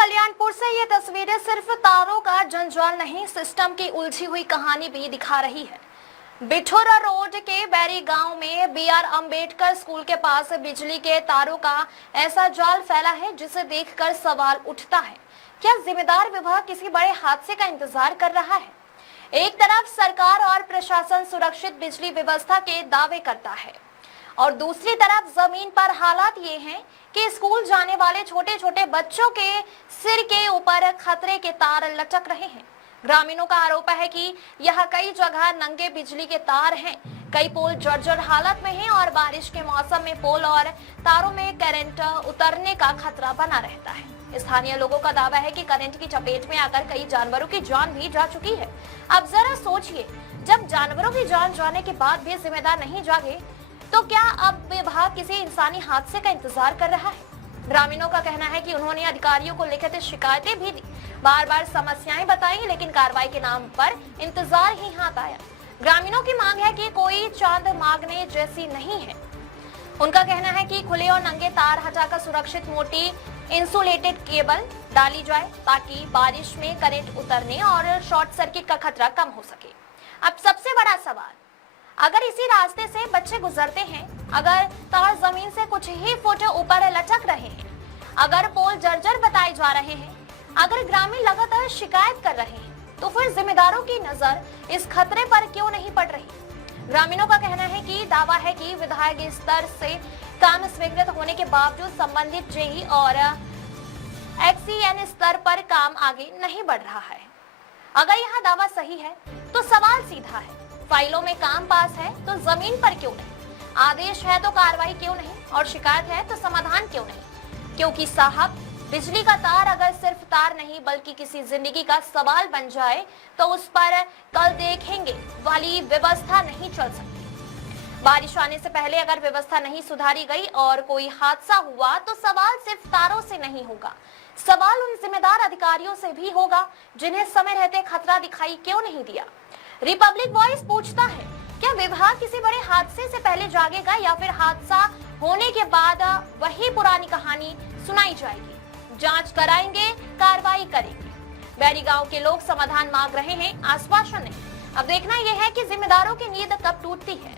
कल्याणपुर से ये तस्वीरें सिर्फ तारों का जंजाल नहीं, सिस्टम की उलझी हुई कहानी भी दिखा रही है। बिठोरा रोड के बैरी गांव में BR अंबेडकर स्कूल के पास बिजली के तारों का ऐसा जाल फैला है जिसे देखकर सवाल उठता है, क्या जिम्मेदार विभाग किसी बड़े हादसे का इंतजार कर रहा है? एक तरफ सरकार और प्रशासन सुरक्षित बिजली व्यवस्था के दावे करता है और दूसरी तरफ जमीन पर हालात ये हैं कि स्कूल जाने वाले छोटे छोटे बच्चों के सिर के ऊपर खतरे के तार लटक रहे हैं। ग्रामीणों का आरोप है कि यह कई जगह नंगे बिजली के तार हैं, कई पोल जर्जर हालत में हैं और बारिश के मौसम में पोल और तारों में करंट उतरने का खतरा बना रहता है। स्थानीय लोगों का दावा है कि करंट की चपेट में आकर कई जानवरों की जान भी जा चुकी है। अब जरा सोचिए, जब जानवरों की जान जाने के बाद भी जिम्मेदार नहीं जागे तो क्या अब विभाग किसी इंसानी हादसे का इंतजार कर रहा है? ग्रामीणों का कहना है कि उन्होंने अधिकारियों को लिखित शिकायतें भी दी, बार बार समस्याएं बताई, लेकिन कार्रवाई के नाम पर इंतजार ही हाथ आया। ग्रामीणों की मांग है कि कोई चांद मांगने जैसी नहीं है। उनका कहना है कि खुले और नंगे तार हटाकर सुरक्षित मोटी इंसुलेटेड केबल डाली जाए ताकि बारिश में करंट उतरने और शॉर्ट सर्किट का खतरा कम हो सके। अब सबसे बड़ा सवाल, अगर इसी रास्ते से बच्चे गुजरते हैं, अगर तार जमीन से कुछ ही फुट ऊपर लटक रहे हैं, अगर पोल जर्जर बताए जा रहे हैं, अगर ग्रामीण लगातार शिकायत कर रहे हैं, तो फिर जिम्मेदारों की नजर इस खतरे पर क्यों नहीं पड़ रही? ग्रामीणों का कहना है कि दावा है कि विधायक स्तर से काम स्वीकृत होने के बावजूद संबंधित जेई और XEN स्तर पर काम आगे नहीं बढ़ रहा है। अगर यह दावा सही है तो सवाल सीधा है, फाइलों में काम पास है तो जमीन पर क्यों नहीं? आदेश है तो कार्रवाई क्यों नहीं? और शिकायत है तो समाधान क्यों नहीं? क्योंकि साहब, बिजली का तार अगर सिर्फ तार नहीं बल्कि किसी जिंदगी का सवाल बन जाए तो उस पर कल देखेंगे वाली व्यवस्था नहीं चल सकती। बारिश आने से पहले अगर व्यवस्था नहीं सुधारी गई और कोई हादसा हुआ तो सवाल सिर्फ तारों से नहीं होगा, सवाल उन जिम्मेदार अधिकारियों से भी होगा जिन्हें समय रहते खतरा दिखाई क्यों नहीं दिया। रिपब्लिक वॉइस पूछता है, क्या विभाग किसी बड़े हादसे से पहले जागेगा या फिर हादसा होने के बाद वही पुरानी कहानी सुनाई जाएगी? जांच कराएंगे, कार्रवाई करेंगे। बैरी गांव के लोग समाधान मांग रहे हैं, आश्वासन नहीं। अब देखना यह है कि जिम्मेदारों की नींद कब टूटती है।